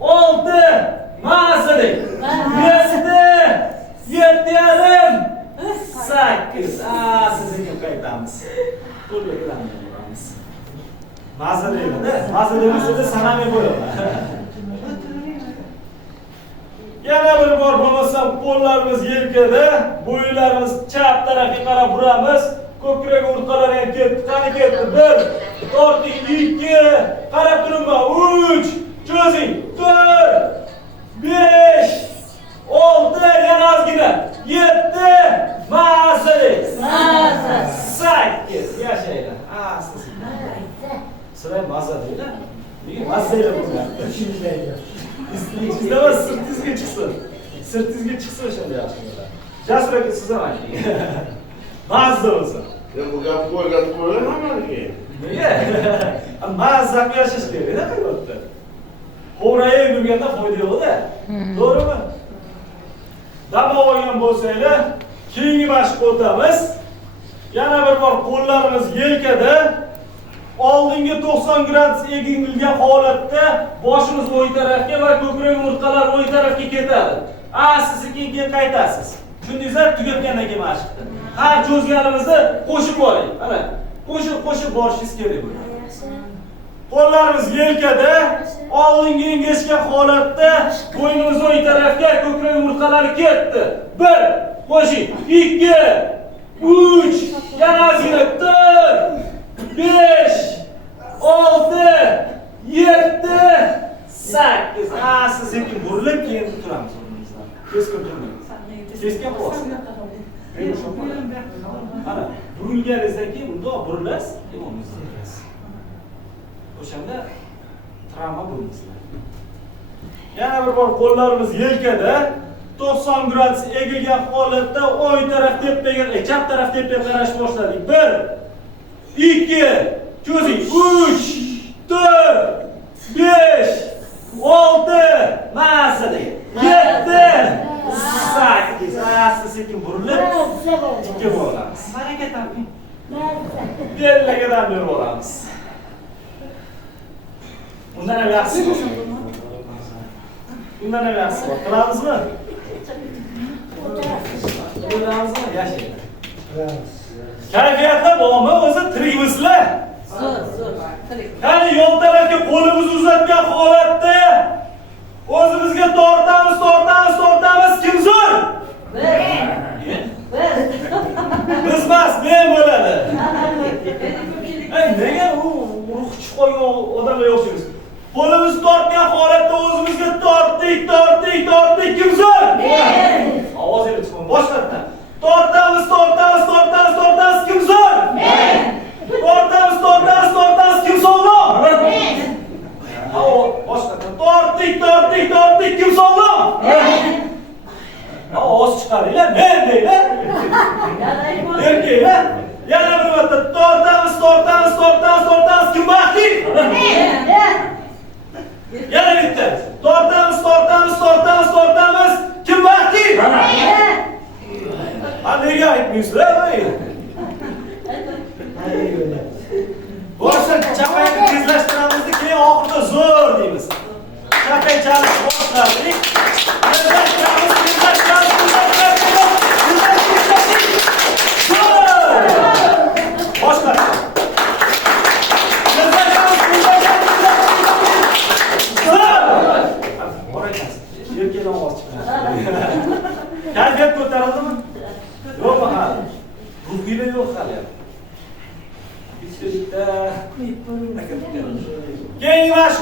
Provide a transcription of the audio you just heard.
6 masalik 7 yarim 8 sizga qaytamiz. Qo'lga qilamiz. Masalaydi-da. Masalayni o'zida sanamay qo'yaman. Yana bir bor bo'lmasam qo'llarimiz yelkada, bo'ylarimiz chap tarafga qarab uramiz. Ko'krak o'rtalar ham ketdi, qani ketdi. 1, torting 2, qarab turma 3, cho'zing 4, 5, 6, yana ozgina 7, masalik 8 yashaylar. Sizlar mazza deylar. Nega mazza deylar bular? Sizlar sirtingizga chiqsin. Sirtingizga chiqsin o'shanda yaxshi bo'ladi. Jasur aka siz ham ayting. Mazza bo'lsa. Bu gap qo'ygan hammaga. Nega? Mazza yashash kerak-da hayotda. Xo'rayib yurganda foyda yo'q-da. To'g'rimi? Dam olgan bo'lsanglar, keyingi mashqqa o'tamiz. Yana bir bor qo'llarimiz yelkada, oldinga 90 gradus egilgan holatda boshimiz o'ng tarafga va ko'krak umurtqalar o'ng tarafga ketadi. Sekin-keyin qaytasiz. Tushundingizmi? Tugatgandan keyin mashqni. Har cho'zganimizni qo'shib boring. Mana, qo'shib borishingiz kerak bo'ladi. Qo'llarimiz yelkada, oldinga engashgan holatda bo'ynimiz o'ng tarafga, ko'krak umurtqalari ketdi. 1, qo'shing. 2, 3, yana ozgina 4, 5, 6, 7, 8. Sekin burilib keyin turamiz o'rnimizdan. Keskin turmaymiz. Keskin qo'yasiz. Mana, burilganingizdan keyin bundoq burilasiz, keyin o'rningizga. O'shanda travma bo'lmaslar. Yana bir bor qo'llarimiz yelkada, 90 gradus egilgan holatda o'ng taraf tepaga, chap taraf tepaga qarash boshladik. 1, 2, cho'zing 3, 4, 5, 6, masalik 7, 8. Sekin burilib, tikka bo'lamiz. Baraka toping. Bellagadan berib olamiz. Undan ham yaxshi. Undan ham yaxshi. Qilamizmi? Qilamizmi? Yashaydi. Kayfiyatda bormi? O'zi tirikmisizlar? Zo'r, tirik. Qani yon tarafga qo'limizni uzatgan holatda o'zimizga tortamiz. Kim zo'r? Biz emas, men bo'ladi. Nega u ruh chiqib qolgan odamlar o'xshaymiz? Qo'limizni tortgan holatda o'zimizga tortdik. Kim zo'r? Men. Ovozingiz chiqsin. Boshqatdan. Tortamiz. Kim zo'r? Men. Tortamiz. Kim sog'lom? Men. Boshqatdan. Tortdik. Kim sog'lom? Men. Ovoz chiqaringlar, men deylar. Erkaklar. Yana bir marta tortamiz. Kim baxtli? Men. Yana bitta. Tortamiz. Kim baxtli? Men. Nega aytmaysizlar? Boshqa chapayni tezlashtiramiz, keyin oxirida zo'r deymiz. Chapay chalish boshladik. Tezlashtiramiz. Boshqa. Yerga ovoz chiqadi. Kayfiyat ko'tarildimi? Yo'qmi hali? Ruhiylar yo'q hali. Bitta. Keyingi mashq